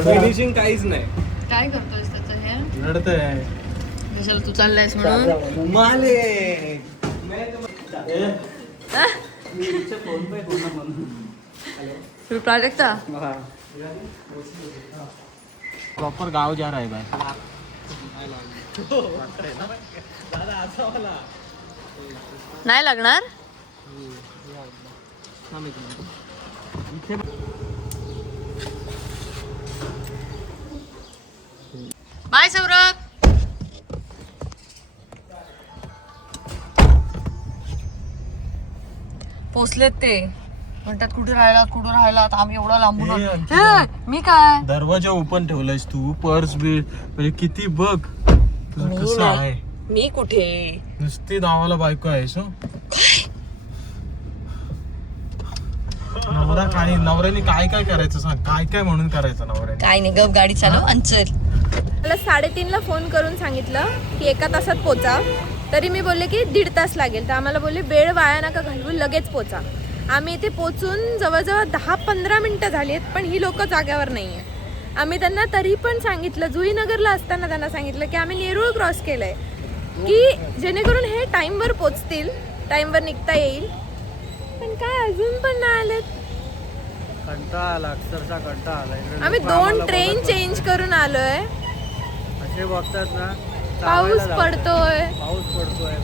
Finishing काहीच नाही. काय करतोयस त्याचं हे? रडतंय. कशाला तू चाललायस म्हणून? माले प्रोजेक्टचा प्रॉपर गाव जा रहा है भाई. नाही लागणार. बाय सौरभ. पोचलेत ते म्हणतात कुठे राहिलात आम्ही एवढा लांबून हे आलो. आणखी हे, मी काय दरवाजा ओपन ठेवलायस तू. पर्स बिल म्हणजे किती बघ तुझं मी कसं नाही. आहे. मी कुठे नुसती नावाला बायको आहेस हो. नवरा काय नवऱ्याने काय काय करायचं सांग. काय काय म्हणून करायचं नवऱ्याने. काय नाही गप गाडी चालव आणि चल. मला 3:30ला फोन करून सांगितलं की 1 तासात पोचा. तरी मी बोलले की 1.5 तास लागेल. तर आम्हाला बोलले वेळ वाया नका घालवू, लगेच पोचा. आम्ही इथे पोचून जवळजवळ 10-15 मिनटं झाली आहेत, पण ही लोक जाग्यावर नाही आहे. आम्ही त्यांना तरी पण सांगितलं, जुईनगरला असताना त्यांना सांगितलं की आम्ही नेरूळ क्रॉस केलं आहे की जेणेकरून हे टाईमवर पोचतील, टाईमवर निघता येईल. पण काय अजून पण नाही आलेत. कंटाळा अक्षरशः कंटाळा. आम्ही 2 ट्रेन चेंज करून आलोय. असे बघतात ना पाऊस पडतोय.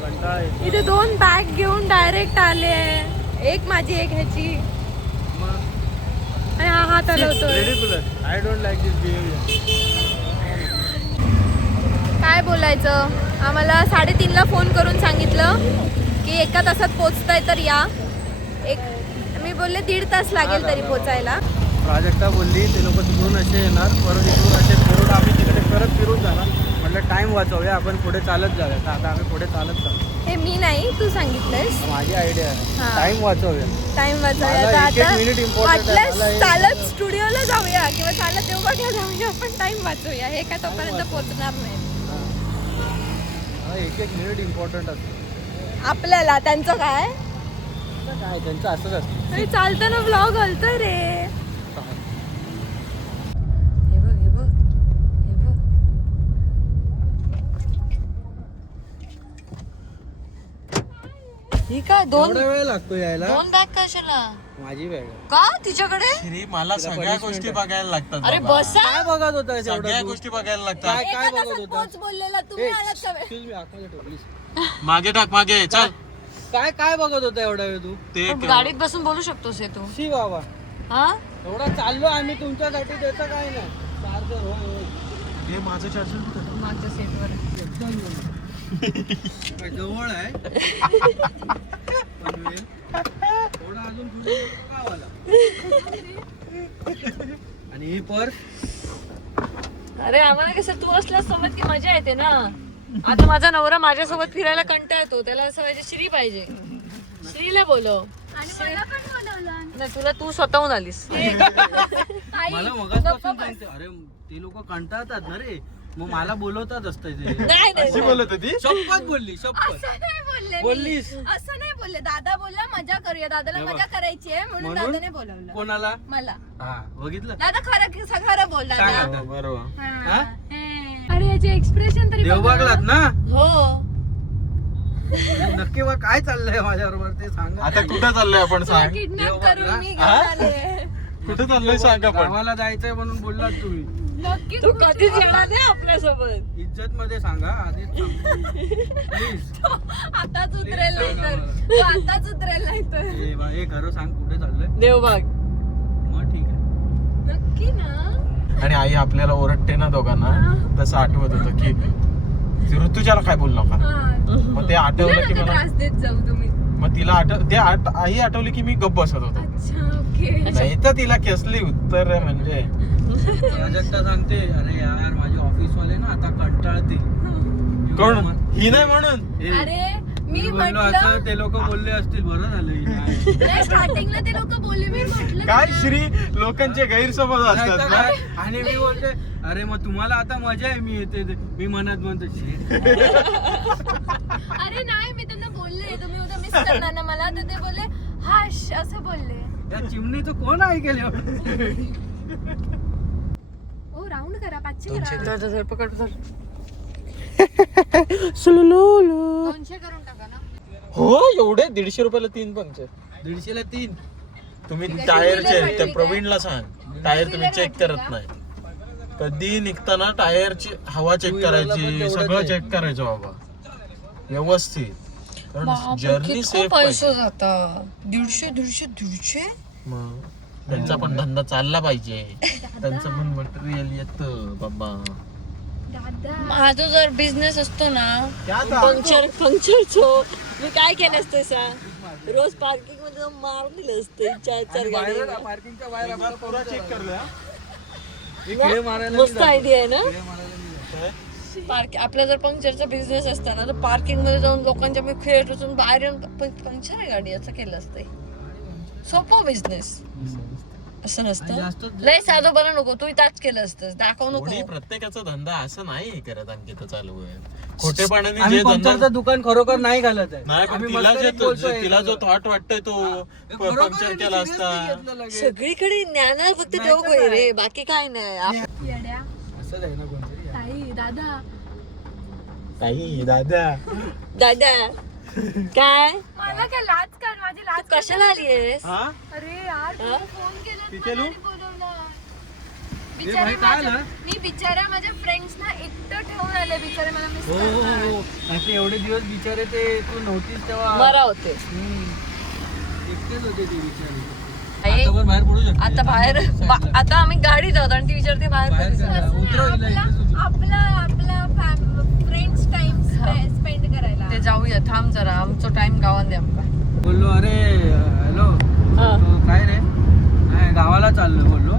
कंटाळा येतो. इथे 2 बॅग घेऊन डायरेक्ट आले. एक माझी एक ह्याची आणि हा हात हलवतोय. Ridiculous. I don't like this behaviour. काय बोलायचं. आम्हाला 3:30ला फोन करून सांगितलं की 1 तासात पोचताय तर या. मी बोलले 1.5 तास लागेल तरी पोचायला. प्राजक्ता बोलली ते लोक तिकडून असे येणार, परत इकडून असे फिरून आम्ही तिकडे परत फिरून जाणार. म्हटलं टाइम वाचवूया, आपण पुढे चालत जाऊया. तर आता आम्ही पुढे चालत जाऊ. हे मी नाही, तू सांगितलंयस. माझी आयडिया आहे. हा. टाइम वाचवूया. टाइम वाचायला. मला तर 1-1 मिनिट आता important आहे. मला वाटल्यास हे- चालत स्टुडिओला जाऊया किंवा चालत देवबागला जाऊया, पण टाइम वाचूया. हे काय तोपर्यंत पोचणार नाही मला 1-1 मिनिट इम्पॉर्टंट असतं. आपल्याला. त्यांचं काय काय त्यांचं असंच असतं. अरे चालताना व्लॉग घालतोय रे. हे बघ हे बघ हे बघ. ही काय दोन एवढा वेळ लागतो यायला. 2 बॅग कशाला? माझी बॅग का तिच्याकडे? श्री मला सगळ्या गोष्टी बघायला लागतात अरे बाबा. बसा. काय बघत होता सगळ्या गोष्टी बघायला लागतात. काय एका बघत तासात होता? पोच बोललेला तुम्ही आलात का वेळ? Excuse me, आतमध्ये ठेव, please. मागे टाक मागे चल. काय बघत होता एवढा वेळ तू? ते पण गाडीत बसून बोलू शकतोस हे तू. शी बाबा, हा एवढा चाललो आम्ही तुमच्यासाठी. त्याचं काय नाही. चार्जर होय. हे माझं चार्जर कुठं. मागच्या सीटवर. जवळ आहे. पनवेल. थोडा अजून पुढे गावाला. आणि ही पर्स अरे आम्हाला कसं तू असल्यासोबत की मजा येते ना. आता माझा नवरा माझ्यासोबत फिरायला कंटाळतो, त्याला असं पाहिजे श्री पाहिजे. श्रीला बोलव. नाही तुला तू स्वतःहून आलीस. मला मगाचपासून सांगते, अरे ते लोक कंटाळतात ना रे, मग मला बोलवतात असतं ते. नाही अशी बोलत होती. शपथ बोलली, शपथ असं नाही बोलले मी. बोललीस. असं नाही बोलले. दादा बोलला मजा करूया, दादाला मजा करायची आहे म्हणून दादाने बोलवलं कोणाला? मला. हा बघितलं. दादा खरं बोल दादा. सांग आता. बरोबर. हा? अरे याचे एक्सप्रेशन तरी देवबागलात ना? हो. नक्की बा काय चाललंय माझ्या बरोबर ते सांगा. आता कुठं चाललोय आपण सांग. किडनॅप करून मी हा? घेऊन आले. कुठं चाललोय सांग आपण. गावाला जायचंय म्हणून बोललात तुम्ही. नक्की तू कधीच येणार नाही आपल्यासोबत. इज्जत मध्ये सांगा आधीच. प्लीज. आताच उतरेल नाही तर. तो आताच उतरेल नाही तर. हे खरं सांग कुठे चाललंय. देवबाग. मग ठीक आहे. नक्की ना. आणि आई आपल्याला ओरडते ना दोघांना, तसं आठवत होतं की ती ऋतुजाला काय बोललो का. मग ते आठवलं की मला. त्रास देत जाऊ तुम्ही. मग तिला आई आठवली की मी गप्प बसत होतो. अच्छा ओके. नाही तर तिला कसली उत्तर आहे म्हणजे. प्राजक्ता सांगते, अरे यार माझे ऑफिस वाले ना आता कंटाळते. कोण ही नाही म्हणून. अरे मी बोललो म्हटलं असं ते लोक बोलले असतील, बरं झालं ही नाही. नाही, स्टार्टिंगला ते लोक बोलले. मी म्हटलं काय श्री लोकांचे गैरसमज असतात नाहीतर ना. काय? आणि मी बोलते, अरे मग तुम्हाला आता मजा आहे. मी येते मी मनात म्हणतो shit. अरे नाही, मी त्यांना बोलले तुम्ही उद्या मिस करणार ना मला. तर ते बोलले हाश असं बोलले. या चिमणीचं कोण ऐकेल एवढं? काउंट करा 500 करा. धर पकड धर. सुलुलुलु. 200 करून टाका ना. हो एवढे 150 रुपयाला 3 पंक्चर. 150ला 3. तुम्ही टायरचे त्या प्रवीणला सांग टायर तुम्ही चेक करत नाही. कधी निघताना टायरची हवा चेक करायची सगळं चेक करायचं बाबा व्यवस्थित. कारण जर्नी सेफ पैसे जाता 150. मग त्यांचा पण धंदा चालला पाहिजे. त्यांचं पण मटेरियल येतं बाबा. माझा जर बिझनेस असतो ना क्या था? पंक्चरचो मी काय केलं असतं सांग. रोज पार्किंग मध्ये जाऊन मारून दिलं असतं 4 गाडी. पार्किंगच्या बाहेर एकदा पुरा चेक करलं. खेळ मारायला मस्त आयडिया आहे ना. खेळ मारायला पार्क आपला जर पंक्चरचा बिझनेस असता ना तर पार्किंग मध्ये जाऊन लोकांच्या मी खेळ रचून बाहेर येऊन पंक्चर आहे गाडी असं केलं असतं. सोपं बिझनेस असं नसतं. लय साधं बरं नको तू ताच केलं असतं दाखव थोडी नको. प्रत्येकाचा धंदा असं नाही करत आणखी चालू आहे. खोटेपणाने आम्ही जे धंदा पंक्चरचं दुकान खरोखर नाही घालत आहे. नाही पण आम्ही तिला मस्करीत जे बोलतोय. तिला जो थॉट वाटतोय तो पंक्चर केला असता. सगळीकडे ज्ञाना फक्त ठेवू होय रे बाकी काय नाही. येड्या. असंच आहे ना कोणतरी. ताई दादा काही दादा दादा काय मला काय लाज कर माझी लाज तू कशाला आली आहेस? हा अरे यार हा? फोन केला ठीक आहे लू? बिचारे काय झालं? मी बिचारा माझ्या फ्रेंड्स ना एकटं ठेवून आले बिचारे मला मिस हो हो हो असे एवढे दिवस बिचारे ते तू नव्हतीस तेव्हा मरा होते एकटेच होते ते बिचारे. आई, आता पण बाहेर पडू शकते. आता बाहेर आता आम्ही गाडीत आहोत आणि ती विचारते बाहेर बाहेर कधी जाणार? उतरव हिला इथेच उतरव. आपला फ्रेंड्स टाइम स्पेंड करायला ते जाऊया थांब जरा आमचा टाइम गावान दे आमका. बोललो अरे हॅलो काय रे नाही गावाला चाललो बोललो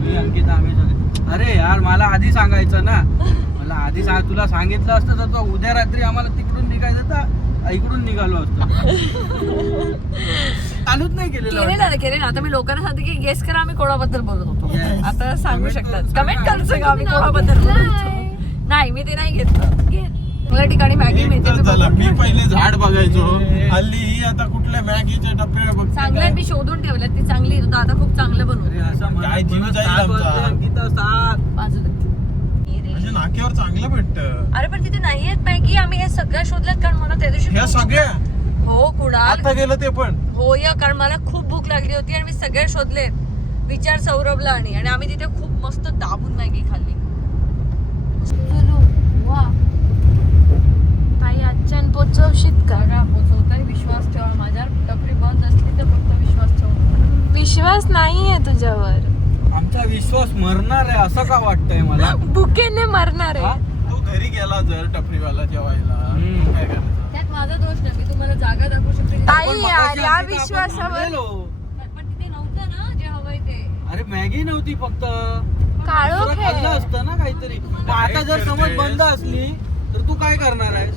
मी अंकिता आम्ही सगळे. अरे यार मला आधी सांगायचं ना. मला आधी तुला सांगितलं असतं तर तो उद्या रात्री आम्हाला तिकडून निघायचं तर इकडून निघालो असतो. चालूच नाही केलेलं. केले आता मी लोकांना सांगते की गेस करा आम्ही कोणाबद्दल बोलत होतो. Yes. आता सांगू Comment शकतात करून कमेंट सांगा. करायचं का आम्ही कोणाबद्दल बोलत होतो. नाही मी ते नाही घेतलं. मला ठिकाणी मॅगी मिळते एक मी तर झालं, बघून मी ठेवते. पहिले झाड बघायचो हल्ली ही आता कुठल्या मॅगीच्या टपऱ्या बघते. चांगलं आहे, मी शोधून ठेवलं ती चांगली आहे. दादा खूप चांगलं अरे बनवतो. असं म्हणत काय जीव म्हणत जाईल 7 वाजले आमचा. अंकिता 7. बाजूला. म्हणजे नाक्यावर चांगलं भेटत. अरे पण तिथे नाही आहेत मॅगी आम्ही हे सगळ्या शोधल्यात कारण मला त्या दिवशी ह्या खूप- सगळ्या हो कुणाल आता गेलं ते पण हो या कारण मला खूप भूक लागली होती आणि मी सगळे शोधले विचार सौरभला आणि आम्ही तिथे खूप मस्त दाबून मॅगी खाल्ली. वा ताई आजच्यान पोचवशीत का बघा पोचवताय विश्वास ठेवा माझ्यावर. टपरी बंद असली तर फक्त विश्वास ठेवा. विश्वास नाहीये तुझ्यावर. आमचा विश्वास मरणार आहे असं का वाटतंय मला. भुकेने मरणार हा? आहे. तो घरी गेला जर टपरीवाला जेवायला काय करायचं. त्यात माझा दोष नाही मी तुम्हाला जागा दाखवू शकते. ताई पण यार मगाशी या अंकिता आपण विश्वासावर थांबलेलो. पण तिथे नव्हतं ना जे हवंय ते. अरे मॅगी नव्हती फक्त काळोख दुसरं खाल्लं आहे. असतं ना काहीतरी. मग आता जर समज बंद असली तर तू काय करणार आहेस.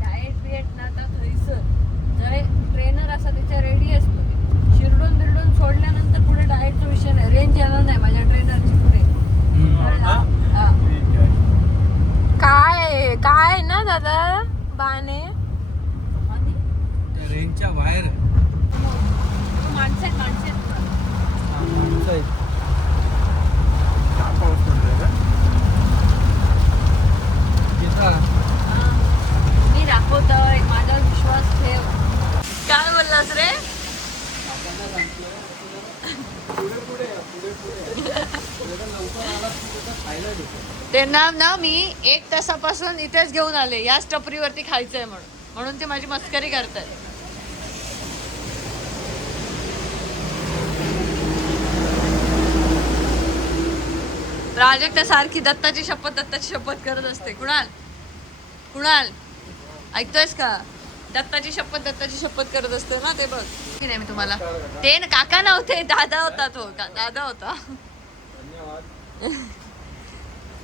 डाएट बिएट ना आता थैसर जर ट्रेनर असा त्याच्या रेडी असतो शिरडून बिरडून सोडल्यानंतर पुढे डाएटचा विषय नाही. रेंज येणार नाही माझ्या ट्रेनरची पुढे. ना? हा. ठीक आहे. काय ना दादा बाने आणि त्या रेंजच्या बाहेर आहे. माणसं आहेत. हा, माणसं आहेत. का पाऊस पडतोय का? येता. मी दाखवतोय माझ्यावर विश्वास ठेव. काय बोललास रे. त्यांना ना मी 1 तासापासून इथेच घेऊन आले याच टपरीवरती खायचंय म्हणून ते माझी मस्करी करतात. प्राजक्ता सारखी दत्ताची शपथ करत असते. कुणाल ऐकतोयस का. दत्ताची शपथ करत असते ना ते बघ की नाही मी तुम्हाला. ते ना काका नव्हते दादा होता तो दादा होता.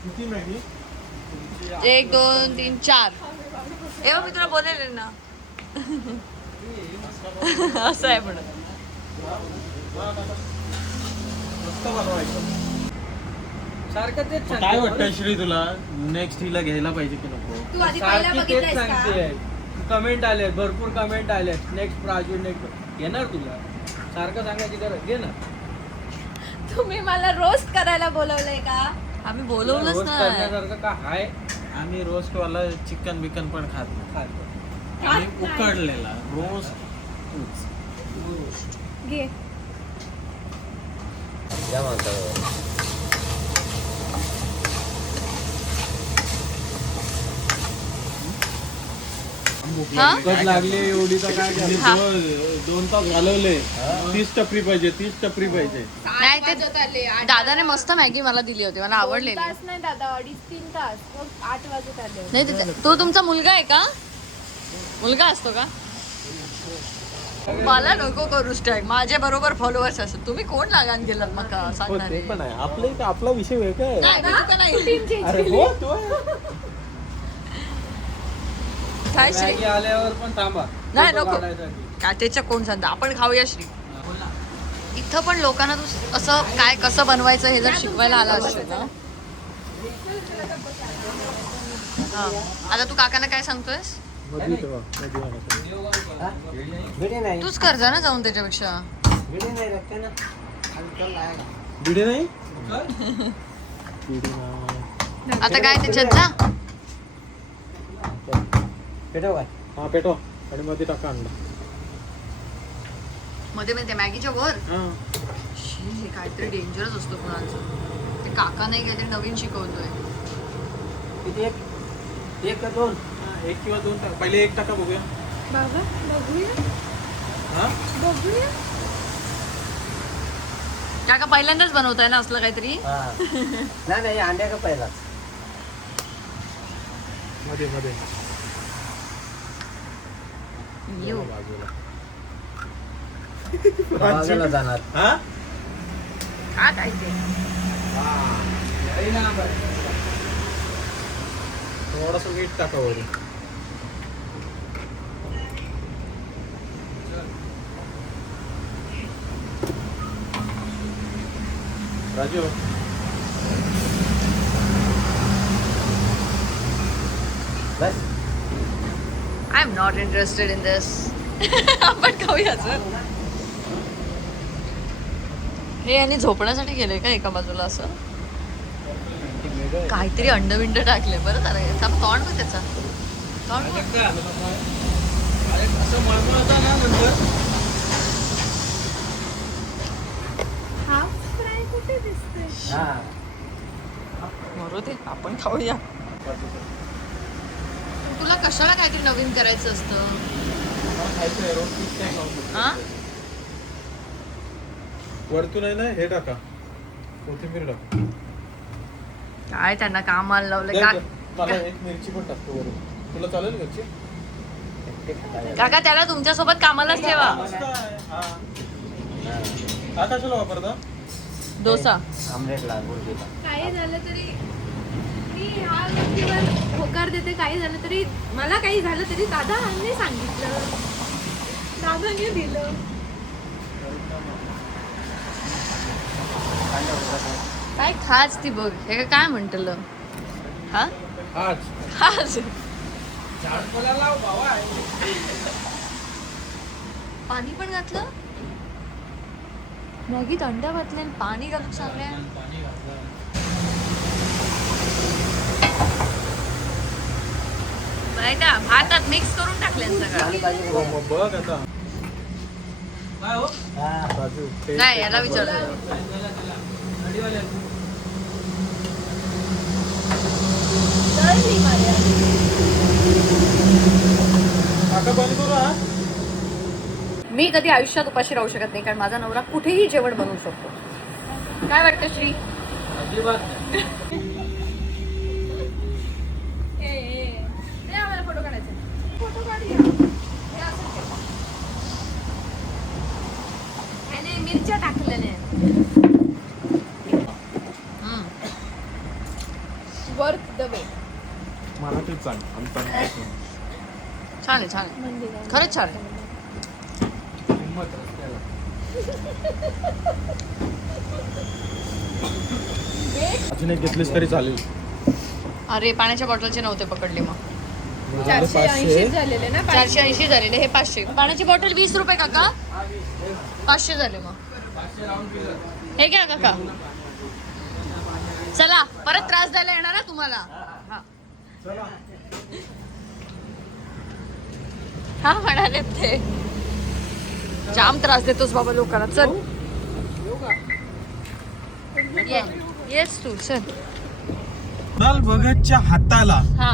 किती मॅगी 1 2 3 4 एवढं मी तुला बोलेले ना. असं आहे म्हणून मस्त बनवायचं. सारखं तेच सांगते. काय वाटतंय श्री तुला नेक्स्ट हिला घ्यायला पाहिजे की नको. तू आधी पहिला सारखी तेच बघितलंयस का? सांगते. कमेंट आले भरपूर कमेंट आले नेक्स्ट प्राजू नेक्स्ट येणार तुला सारखं सांगायची गरज घे ना. तुम्ही मला रोस्ट करायला बोलवलंय का. आम्ही बोलवलंच रोस्ट नाही. करण्यासारखं का हाय? आम्ही रोस्ट वाला चिकन बिकन पण खात नाही. आम्ही उकडलेला रोस्ट घे. हा? भूक लागली एवढी तर काय हा. 2 तास घालवले. 30 टपरी पाहिजे, 30 टपरी पाहिजे. नाही ते दादाने मस्त मॅगी मला दिली होती, मला आवडलेली. 2 तास नाही दादा, 2.5-3 तास. मग 8 वाजत आले. नाही तो तुमचा मुलगा आहे का? मुलगा असतो का? मला नको करू स्ट्राईक. माझ्या बरोबर फॉलोअर्स असतात. तुम्ही कोण लागान गेलात मग हो, सांगणार ते पण आहे. आपला विषय वेगळा आहे. नाही मी तुका नाही. अरे हो तो आहे. काय श्री? मॅगी आल्यावर पण थांबा. नाही, फोटो नको. काढायसाठी. काटेच्या कोण सांगता, आपण खाऊया श्री. इथं पण लोकांना तू असं काय कसं बनवायचं हे जर शिकवायला आला असशील ना. हा. आता तू काकांना काय सांगतोयस? मधी ठेवा, मधी आणा. तूच कर जा ना जाऊन त्याच्यापेक्षा. बिडी नाही. बिडी नाही. आता काय त्याच्यात जा. हा पेटवा आणि मध्ये टाका अंडा. मध्ये मध्ये मॅगीच्या वर. हा. शी, हे काहीतरी डेंजरस असतो कुणाचं. ते काका नाही काहीतरी नवीन शिकवतोय. एक का दोन? हा, 1 किंवा 2 टाका. पहिले 1 टाका बघूया. बाबा बघूया हा बघूया. काका पहिल्यांदाच बनवताय ना असलं काहीतरी. नाही अंड्या का पहिला? मध्ये मध्ये येऊ. बाजूला जाणार. हा का काय ते थोडंसं मीठ टाका वरून. राजू बस. I am not interested in this. आपण खाऊया सर. हे यांनी झोपण्यासाठी केलंय का एका बाजूला असं काहीतरी अंड बिंड टाकले. बरं झालं याचा तोंड बघ त्याचा तोंड बघ. असं मळमळता ना नंतर. हाफ फ्राय कुठे दिसतोय? मरू दे आपण खाऊया. तुला कशाला काहीतरी नवीन करायचं असतं हा? वरतून आहे ना हे टाका, कोथिंबीर टाका. काय त्यांना कामाला लावलं दे, का? दे. मला एक मिरची पण टाकतो वरून. तुला चालेल मिरची? काका त्याला तुमच्यासोबत कामालाच ठेवा. मस्त आहे. हा. हा कशाला वापरता? डोसा. आमलेटला काही झालं तरी मी ह्या गोष्टीवर होकार देते. काही झालं तरी मला काही झालं तरी दादाने सांगितलं, दादाने दिलं. काय खाच ती बघ. हे काय म्हणतलं हा आज खाच. झाडपाला लाव भावा. पाणी पण घातलं. मॅगीत अंडा घातले आणि पाणी घालून सांगले. भातात मिक्स करून टाकले सगळं. हो, मग बघ आता काय हो? राजू नाही याला विचारलं. जळली माझ्या. काका बंद करू. हा मी कधी आयुष्यात उपाशी राहू शकत नाही कारण माझा नवरा कुठेही जेवण बनवू शकतो. काय वाटतं श्री? अजिबात नाही. ते आम्हाला फोटो काढायचे. फोटो काढूया. हे असं केलं. ह्याने मिरच्या टाकलेल्या वर्थ द वे. मला तेच सांग. छान आहे छान आहे. म्हणजे काय? खरंच छान आहे. हिंमत रस्त्याला. अजून एक घेतलीस तरी चालेल. अरे पाण्याच्या बॉटलचे नव्हते पकडले मग. 480 झालेले ना. 480 झालेले हे 500. पाण्याची बॉटल 20 रुपये काका. 500 झाले मग. हे घ्या काका. चला परत तुम्हाला. हा म्हणाले ते जाम त्रास देतोस बाबा लोकांना. चल येस तू चल. कुणाल भगतच्या हाताला हा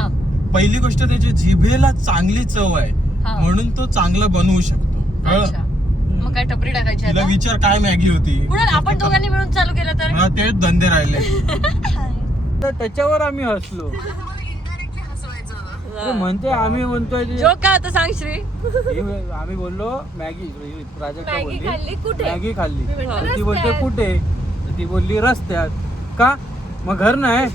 पहिली गोष्ट त्याची जिभेला चांगली चव आहे हा. म्हणून तो चांगला बनवू शकतो. अच्छा मग काय टपरी टाकायची तिला आता? विचार काय मॅगी होती. कुणाल आपण दोघांनी मिळून चालू केलं तर? हा तेच धंदे राहिले. तर त्याच्यावर आम्ही हसलो. ते म्हणते आम्ही म्हणतोय ते- जोक काय होतं सांग श्री? आम्ही बोललो मॅगी. प्राजक्ता मॅगी बोलली खाल्ली कुठे? मॅगी खाल्ली. म्हटलं, तर ती बोलते रस्त्यात. कुठे? तर ती बोलली रस्त्यात. का? मग घर नाही.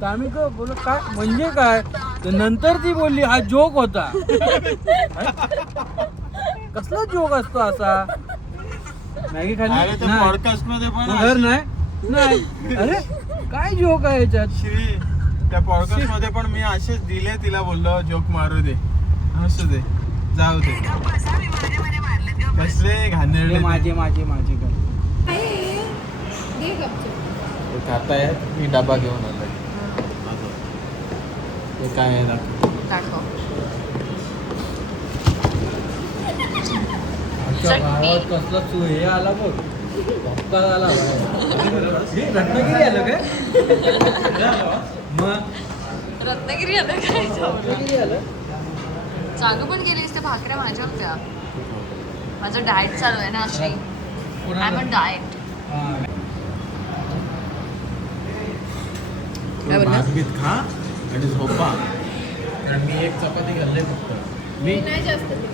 तर आम्ही बोललो काय म्हणजे काय? तर नंतर ती बोलली हा जोक होता. कसला जोक असतो असा? मॅगी अरे खाल्ली त्या नाही. पॉडकास्ट मध्ये पण मग घर नाही. अरे काय जोक आहे याच्यात? श्री त्या पॉडकास्ट मध्ये पण मी असेच दिले तिला बोललो जोक मारू दे असू दे जाऊ दे कसले घाणेरडे हे माझे माझे माझे घर. दे गपचूप. ते खातायत. मी डबा घेऊन आलोय. ते काय आहे दाखव. दाखव. आमच्या गावात कसला हे आला बघ. धक्का आला बाहेर. हे रत्नागिरी आलं काय? मग रत्नागिरी आलं काय? रत्नागिरी आलं. चालू पण केलीस ते भाकऱ्या माझ्या होत्या. माझं डाएट चालू आहे ना श्री. I am diet. काय बोलला? भात खा आणि झोपा कारण मी एक चपाती खाल्ले फक्त. मी नाही जास्त दिली.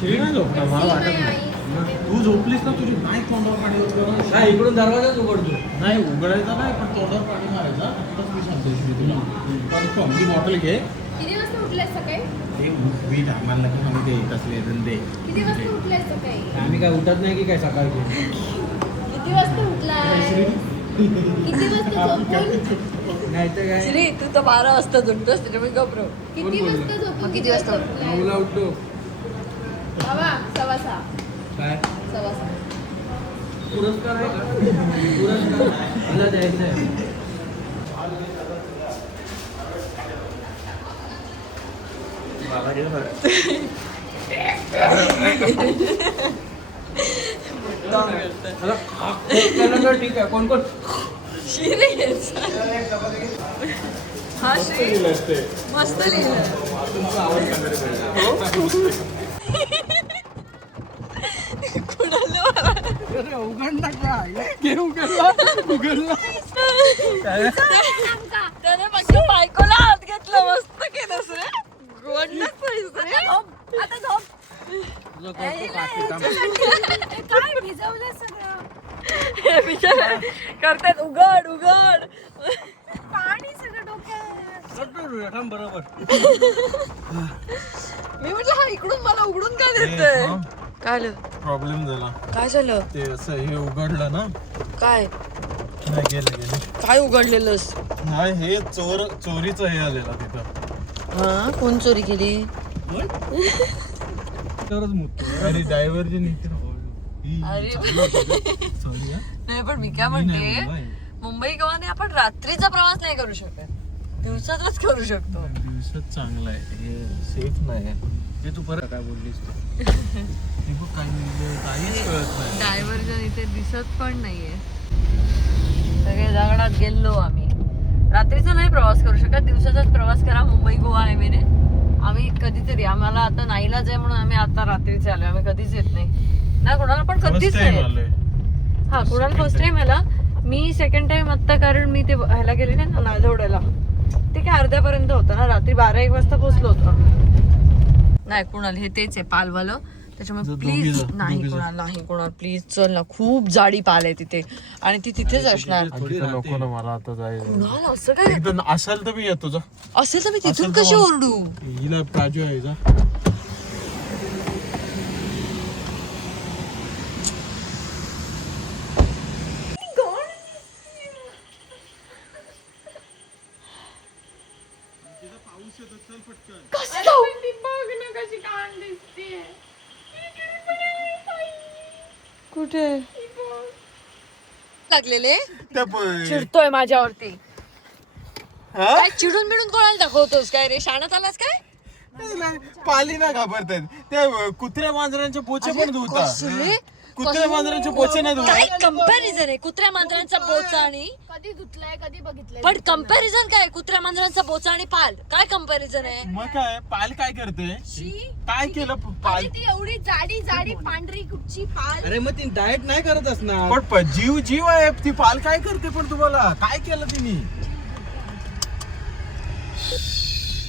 श्री नाही झोपणार मला वाटत नाही. तू झोपलीस ना तुझी नाही तोंडावर पाणी होतं. नाही इकडून दरवाजाच उघडतो. नाही उघडायचा नाही पण तोंडावर पाणी मारायचं. आत्ताच मी सांगतो श्री तुला कन्फर्म. ही बॉटल घे. किती वाजता उठलाय सकाळी? ते वीज आम्हाला की आम्ही ते कसले धंदे. किती वाजता उठलाय सकाळी? आम्ही काय उठत नाही की काय सकाळची. किती वाजता उठलाय? किती वाजता झोपून? नाही तर काय श्री तू तर 12 वाजता झुंटतोस त्याच्यामुळे घबरो. किती वाजता झोपून? मग किती वाजता उठलाय? 9ला उठतो. बाबा 6:15. काय 6:15. पुरस्कार आहे का? पुरस्कार मला द्यायचा आहे. त्यानंतर ठीक आहे. कोण कोण Serious? हा श्री मस्त लिहिलं. कुणाला उघडला का? उघडला उघडला. त्याने फक्त बायकोला हात घेतलं. मस्त केलंस रे. गोडनच पैसे रे. आता झोप. तुझं करतो काकी काम. काय भिजवलं सगळं? हे बिचारे करतात उघड उघड. पाणी सगळं डोक्यात. करतो रे, थांब बरोबर. मी म्हटलं हा इकडून मला उघडून का देतोय? काय झालं? प्रॉब्लेम झाला. काय झालं? ते असं हे उघडलं ना. काय नाही गेलं काय उघडलेलंस? नाही हे चोरीचं हे आलेलं तिथं. हा कोण चोरी केली? तरच मुततो. अरे ड्रायव्हरची नीती अरे सॉरी. नाही पण मी काय म्हणते मुंबई गोवाने आपण रात्रीचा प्रवास नाही करू शकत. दिवसातच करू शकतो. दिवसात चांगलं आहे हे सेफ नाही. ते तू परत काय बोललीस तू? हे बघ काही काहीच कळत नाही. डायव्हर्जन इथे दिसत पण नाहीये. सगळे दगडात गेलो आम्ही. रात्रीचा नाही प्रवास करू शकत. दिवसाचाच प्रवास करा मुंबई गोवा हायवेने. आम्ही कधीतरी आम्हाला आता नाईलाज आहे म्हणून आम्ही आता रात्रीचे आलोय. आम्ही कधीच येत नाही ना कुणाला पण कधीच First time नाही. आलोय. हा कुणाला फर्स्ट टाइम आला. मी सेकंड टाइम आत्ता कारण मी ते ह्याला गेले ना नालधवड्याला. ते काय अर्ध्यापर्यंत होतं ना. रात्री 12-1 वाजता पोहोचलो होतो. नाही कुणाल हे तेच आहे पालवालं. त्याच्यामुळे जो प्लीज दोघीजण- नाही दोघीजण. कुणाल नाही कुणाल प्लीज चल ना. खूप जाडी पाल आहे तिथे आणि ती तिथेच असणार. नको ना मला आता जायचं. कुणाल असं काय एकदम असेल तर मी येतो जा. असेल तर मी तिथून असेल तर कशी मग- ओरडू? हिला प्राजू आहे जा. कसं जाऊ? कुठे लागलेले त्या प- चिडतोय माझ्यावरती. हा? काय चिडून बिडून कोणाला दाखवतोस काय रे? शाळेत आलास काय? पाली ना घाबरतात त्या कुत्र्या मांजरांचे पोचे पण धुता. कसले? कुत्र्या मांजरांचे पोचे नाही काय धुवत. कंपॅरिझन आहे कुत्र्या मांजरांचा बोचा आणि कधी धुतलाय कधी बघितलंय पण कंपॅरिझन काय कुत्र्या मांजरांचा बोचा आणि पाल काय कंपॅरिझन आहे? मग काय पाल काय करते? काय केलं पाल? ती एवढी जाडी जाडी पांढरी कुठची पाल. अरे मग ती डाएट नाही करत असणार. पण जीव आहे ती पाल काय करते पण तुम्हाला काय केलं तिने?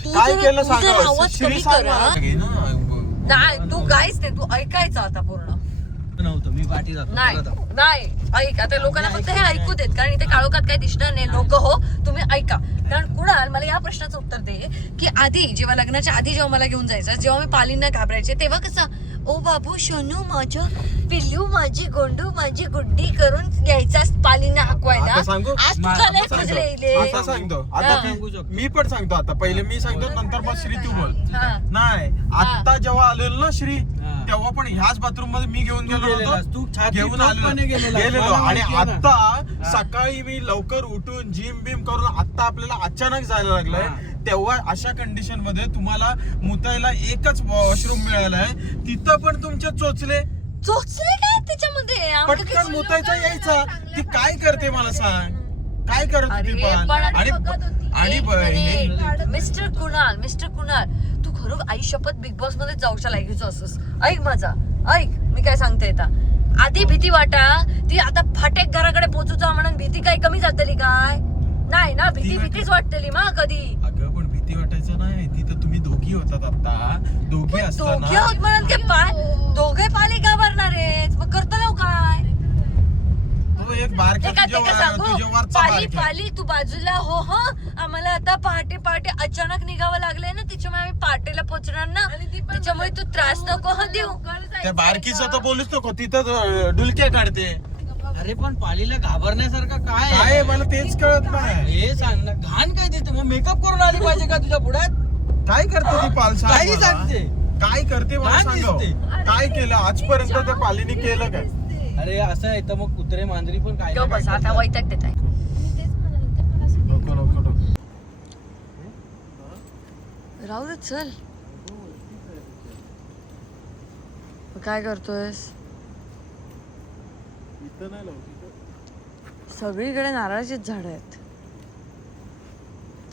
तू काय जरा- केलं तू जरा सांगा आवाज श्री कमी सांग कर, हा? मला. घे ना. नाही तू गायच नाही तू ऐकायचं आता पूर्ण. नव्हतं मी पाठी जातो. नाही परत आलो. नाही ऐक आता लोकांना फक्त हे ऐकू देत कारण इथे काळोखात काही दिसणार नाही. लोक हो तुम्ही ऐका. कारण कुणाल मला या प्रश्नाचं उत्तर दे की आधी जेव्हा लग्नाच्या आधी जेव्हा मला घेऊन जायचं जेव्हा मी पालींना घाबरायचे तेव्हा कसं ओ बाबू सोनू माझं पिल्लू माझी गोंडू माझी गुड्डी करून घ्यायचा पालींना हाकवायला. आता सांगू? आज मा- तुझा लय आता खुजले सांगतो. इले. आता सांगतो आता हा. मी पण सांगतो आता पहिले मी सांगतो नंतर मग श्री तू बोल. हा. नाही आता जेव्हा आलेलो ना श्री हा. तेव्हा पण ह्याच बाथरूम मध्ये मी घेऊन गेलो गेलेलास. होतो. तू छाती घेऊन ठोकपणे गेलेलास. गेलेलो मला आणि माहिती आहे ना. आता सकाळी मी लवकर उठून जिम बिम करून आता आपल्याला अचानक जायला लागलंय. हा. तेव्हा अशा कंडिशन मध्ये तुम्हाला मुतायला एकच वॉशरूम मिळालाय तिथं पण तुमचे चोचले चोचले काय त्याच्यामध्ये आम्हाला पटकन काही- मुतायचा यायचा ती काय करते मला सांग काय करत अरे होती पण पण आणि बघत होती. आणि मिस्टर कुणाल तू खरं आई शपथ बिग बॉस मध्ये जाऊच्या लायकीचं असस. ऐक माझा ऐक मी काय सांगते आता आधी भीती वाटा ती आता फाटेक घराकडे पोचूचा म्हणून भीती काही कमी जातली काय? नाही ना भीतीच वाटतली मा कधी. अगं पण भीती वाटायचं नाही तिथं तुम्ही दोघी होतात आता दोघी दोघे असताना आहोत म्हणून ते दोघे पाली का भरणार आहेत मग करतो काय? तो एक बारका ते काय सांगू तुझ्यावरचा पाली बारका. पाली तू बाजूला हो हा आम्हाला आता पहाटे पहाटे अचानक निघावं लागलंय ना त्याच्यामुळे आम्ही पहाटेला पोहोचणार ना त्याच्यामुळे तू त्रास नको हो देऊ. त्या बारकीचं तर बोलूच नको तिथं डुलक्या काढते अरे पण पालीला घाबरण्यासारखं काय काय आहे मला तेच कळत नाही हे सांग ना घाण काय देते मग मेकअप करून आली पाहिजे का तुझ्या पुढ्यात? काय करते ती पाल सांग काही मला. सांगते. काय करते मला काय सांग दिसते? काय केलं आजपर्यंत त्या पालीने केलं काय? अरे असं आहे तर मग कुत्रे मांजरी पण काय गो ना बस काय आता करतात. वैताग देत आहे. नको नको नको राहू दे चल. काय करतोयस? सगळीकडे नारळाचीच झाड आहेत.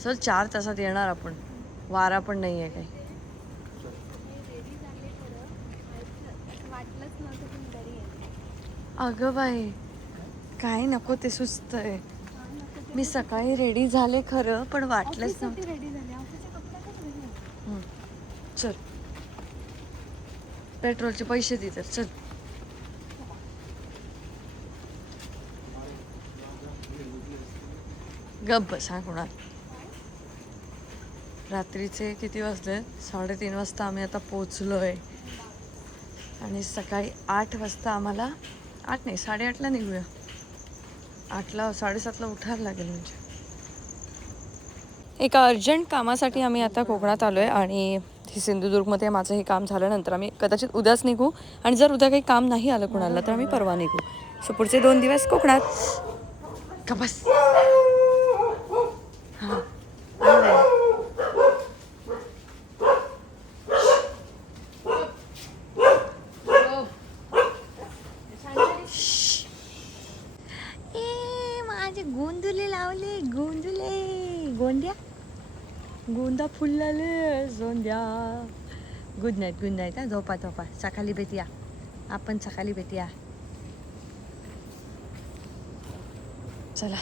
चल 4 तासात येणार आपण. वारा पण नाहीये काही. अगं बाई काय नको ते सुस्त आहे. मी सकाळी रेडी झाले खरं पण वाटलंच नव्हतं. चल पेट्रोलचे पैसे दे तर चल. गप्प बस हा कुणाल. रात्रीचे किती वाजले? 3:30 वाजता आम्ही आता पोचलोय आणि सकाळी 8 वाजता आम्हाला 8 नाही 8:30ला निघूया. 8ला 7:30ला उठायला लागेल म्हणजे. एका अर्जंट कामासाठी आम्ही आता कोकणात आलो आहे आणि सिंधुदुर्गमध्ये माझं हे काम झाल्यानंतर आम्ही कदाचित उद्याच निघू आणि जर उद्या काही काम नाही आलं कोणाला तर आम्ही परवा निघू. सो पुढचे 2 दिवस कोकणात. का बस हां माझे गोंदुले लावले गोंड्या गोंदा फुलले गोंद्या. गुड नाईट हा. झोपा सकाळी भेटूया आपण सकाळी भेटूया. चला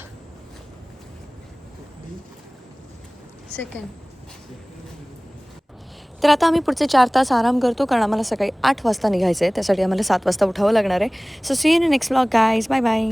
सेकंड. तर आता आम्ही पुढचे 4 तास आराम करतो कारण आम्हाला सकाळी 8 वाजता निघायचं आहे. त्यासाठी आम्हाला 7 वाजता उठावं लागणार आहे. So see in next vlog guys. Bye bye.